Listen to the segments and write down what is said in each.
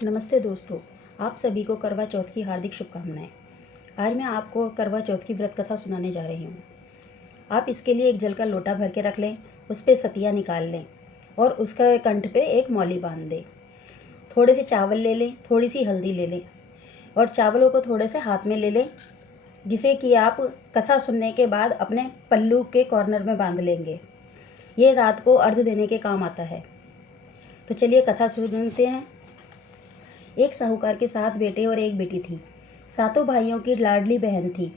नमस्ते दोस्तों, आप सभी को करवा चौथ की हार्दिक शुभकामनाएं। आज मैं आपको करवा चौथ की व्रत कथा सुनाने जा रही हूँ। आप इसके लिए एक जल का लोटा भर के रख लें, उस पर सतिया निकाल लें और उसका कंठ पे एक मौली बांध दें। थोड़े से चावल ले लें, थोड़ी सी हल्दी ले लें और चावलों को थोड़े से हाथ में ले लें, जिसे कि आप कथा सुनने के बाद अपने पल्लू के कॉर्नर में बांध लेंगे। ये रात को अर्घ देने के काम आता है। तो चलिए कथा सुनते हैं। एक साहूकार के 7 बेटे और एक बेटी थी। सातों भाइयों की लाडली बहन थी।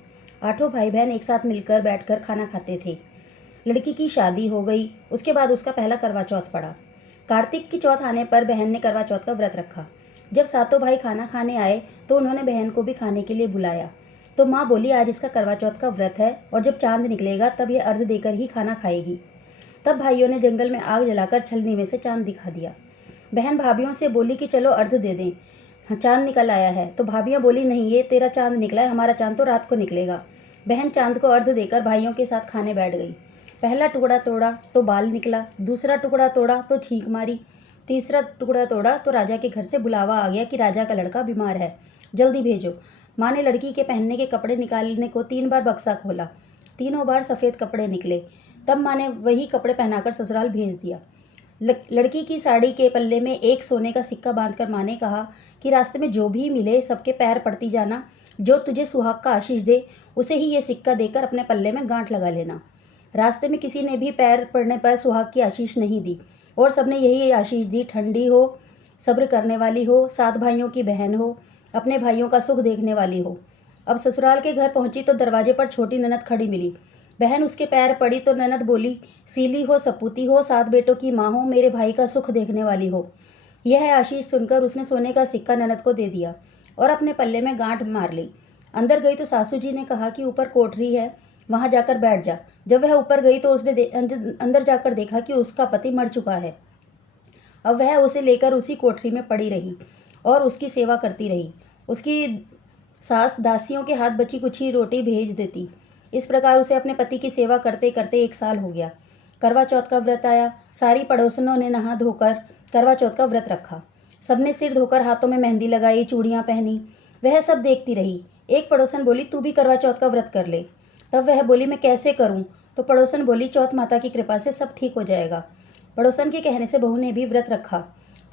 8 भाई बहन एक साथ मिलकर बैठकर खाना खाते थे। लड़की की शादी हो गई, उसके बाद उसका पहला करवा चौथ पड़ा। कार्तिक की चौथ आने पर बहन ने करवा चौथ का व्रत रखा। जब सातों भाई खाना खाने आए तो उन्होंने बहन को भी खाने के लिए बुलाया। तो माँ बोली, आज इसका करवा चौथ का व्रत है और जब चांद निकलेगा तब ये अर्घ देकर ही खाना खाएगी। तब भाइयों ने जंगल में आग जलाकर छलनी में से चांद दिखा दिया। बहन भाभियों से बोली कि चलो अर्घ दे दें, चांद निकल आया है। तो भाभियां बोली, नहीं, ये तेरा चांद निकला है, हमारा चांद तो रात को निकलेगा। बहन चांद को अर्घ देकर भाइयों के साथ खाने बैठ गई। पहला टुकड़ा तोड़ा तो बाल निकला, दूसरा टुकड़ा तोड़ा तो छींक मारी, तीसरा टुकड़ा तोड़ा तो राजा के घर से बुलावा आ गया कि राजा का लड़का बीमार है, जल्दी भेजो। माँ ने लड़की के पहनने के कपड़े निकालने को 3 बार बक्सा खोला। तीनों बार सफ़ेद कपड़े निकले। तब माँ ने वही कपड़े पहनाकर ससुराल भेज दिया। लड़की की साड़ी के पल्ले में एक सोने का सिक्का बांधकर माँ ने कहा कि रास्ते में जो भी मिले सबके पैर पड़ती जाना, जो तुझे सुहाग का आशीष दे उसे ही ये सिक्का देकर अपने पल्ले में गांठ लगा लेना। रास्ते में किसी ने भी पैर पड़ने पर सुहाग की आशीष नहीं दी और सबने यही आशीष दी, ठंडी हो, सब्र करने वाली हो, 7 भाइयों की बहन हो, अपने भाइयों का सुख देखने वाली हो। अब ससुराल के घर पहुंची तो दरवाजे पर छोटी ननद खड़ी मिली। बहन उसके पैर पड़ी तो ननद बोली, सीली हो, सपूती हो, 7 बेटों की माँ हो, मेरे भाई का सुख देखने वाली हो। यह आशीष सुनकर उसने सोने का सिक्का ननद को दे दिया और अपने पल्ले में गांठ मार ली। अंदर गई तो सासू जी ने कहा कि ऊपर कोठरी है, वहां जाकर बैठ जा। जब वह ऊपर गई तो उसने अंदर जाकर देखा कि उसका पति मर चुका है। अब वह उसे लेकर उसी कोठरी में पड़ी रही और उसकी सेवा करती रही। उसकी सास दासियों के हाथ बची कुछ रोटी भेज देती। इस प्रकार उसे अपने पति की सेवा करते करते 1 साल हो गया। करवा चौथ का व्रत आया। सारी पड़ोसनों ने नहा धोकर करवा चौथ का व्रत रखा। सबने सिर धोकर हाथों में मेहंदी लगाई, चूड़ियाँ पहनी। वह सब देखती रही। एक पड़ोसन बोली, तू भी करवा चौथ का व्रत कर ले। तब वह बोली, मैं कैसे करूं? तो पड़ोसन बोली, चौथ माता की कृपा से सब ठीक हो जाएगा। पड़ोसन के कहने से बहू ने भी व्रत रखा।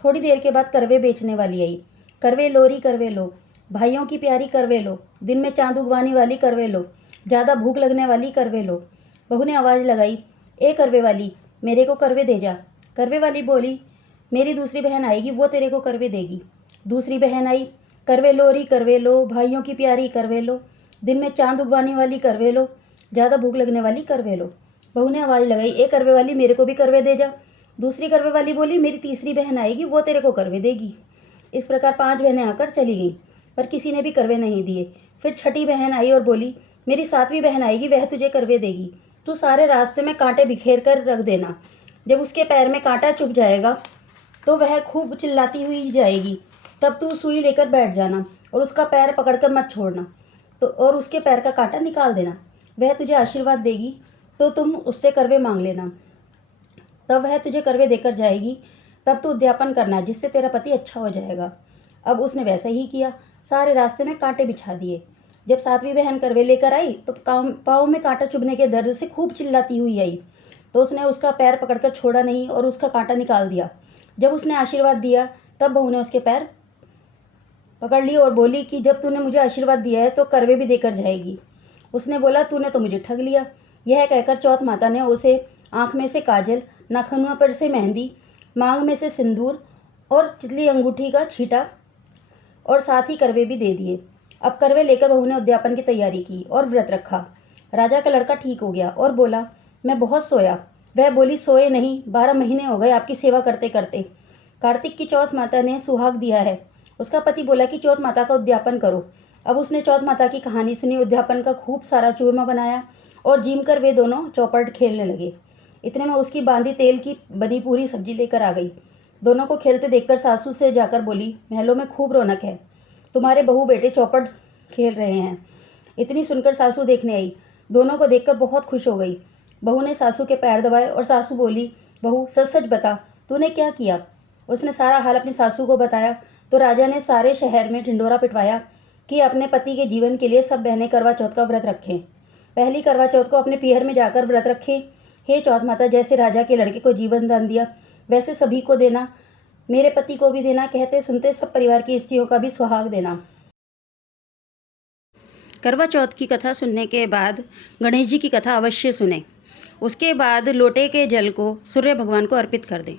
थोड़ी देर के बाद करवे बेचने वाली आई। करवे लो री करवे लो, भाइयों की प्यारी करवे लो, दिन में चांद उगवाने वाली करवे लो, ज़्यादा भूख लगने वाली करवे लो। बहू ने आवाज़ लगाई, ए करवे वाली, मेरे को करवे दे जा। करवे वाली बोली, मेरी दूसरी बहन आएगी, वो तेरे को करवे देगी। दूसरी बहन आई, करवे लो री करवे लो, भाइयों की प्यारी करवे लो, दिन में चांद उगवाने वाली करवे लो, ज़्यादा भूख लगने वाली करवे लो। बहू ने आवाज़ लगाई, ए करवे वाली, मेरे को भी करवे दे जा। दूसरी करवे वाली बोली, मेरी तीसरी बहन आएगी, वो तेरे को करवे देगी। इस प्रकार 5 बहनें आकर चली गईं, पर किसी ने भी करवे नहीं दिए। फिर छठी बहन आई और बोली, मेरी 7वीं बहन आएगी, वह तुझे करवे देगी। तू सारे रास्ते में कांटे बिखेर कर रख देना। जब उसके पैर में कांटा चुभ जाएगा तो वह खूब चिल्लाती हुई जाएगी। तब तू सुई लेकर बैठ जाना और उसका पैर पकड़कर मत छोड़ना, तो और उसके पैर का कांटा निकाल देना। वह तुझे आशीर्वाद देगी तो तुम उससे करवे मांग लेना। तब वह तुझे करवे देकर जाएगी। तब तू उद्यापन करना, जिससे तेरा पति अच्छा हो जाएगा। अब उसने वैसा ही किया। सारे रास्ते में कांटे बिछा दिए। जब 7वीं बहन करवे लेकर आई तो पाँव में कांटा चुभने के दर्द से खूब चिल्लाती हुई आई। तो उसने उसका पैर पकड़कर छोड़ा नहीं और उसका कांटा निकाल दिया। जब उसने आशीर्वाद दिया तब बहू ने उसके पैर पकड़ ली और बोली कि जब तूने मुझे आशीर्वाद दिया है तो करवे भी देकर जाएगी। उसने बोला, तूने तो मुझे ठग लिया। यह कहकर चौथ माता ने उसे आँख में से काजल, नाखूनों पर से मेहंदी, मांग में से सिंदूर और चितली अंगूठी का छींटा और साथ ही करवे भी दे दिए। अब करवे लेकर बहू ने उद्यापन की तैयारी की और व्रत रखा। राजा का लड़का ठीक हो गया और बोला, मैं बहुत सोया। वह बोली, सोए नहीं, 12 महीने हो गए आपकी सेवा करते करते। कार्तिक की चौथ माता ने सुहाग दिया है। उसका पति बोला कि चौथ माता का उद्यापन करो। अब उसने चौथ माता की कहानी सुनी, उद्यापन का खूब सारा चूरमा बनाया और जीम कर वे दोनों चौपट खेलने लगे। इतने में उसकी बांदी तेल की बनी पूरी सब्जी लेकर आ गई। दोनों को खेलते देखकर सासू से जाकर बोली, महलों में खूब रौनक है, तुम्हारे बहू बेटे चौपट खेल रहे हैं। इतनी सुनकर सासू देखने आई। दोनों को देखकर बहुत खुश हो गई। बहू ने सासू के पैर दबाए और सासू बोली, बहू सच सच बता, तूने क्या किया? उसने सारा हाल अपनी सासू को बताया तो राजा ने सारे शहर में ढिंढोरा पिटवाया कि अपने पति के जीवन के लिए सब बहनें करवा चौथ का व्रत रखें। पहली करवा चौथ को अपने पीहर में जाकर व्रत रखें। हे चौथ माता, जैसे राजा के लड़के को जीवन दान दिया वैसे सभी को देना, मेरे पति को भी देना। कहते सुनते सब परिवार की स्त्रियों का भी सुहाग देना। करवा चौथ की कथा सुनने के बाद गणेश जी की कथा अवश्य सुने। उसके बाद लोटे के जल को सूर्य भगवान को अर्पित कर दें।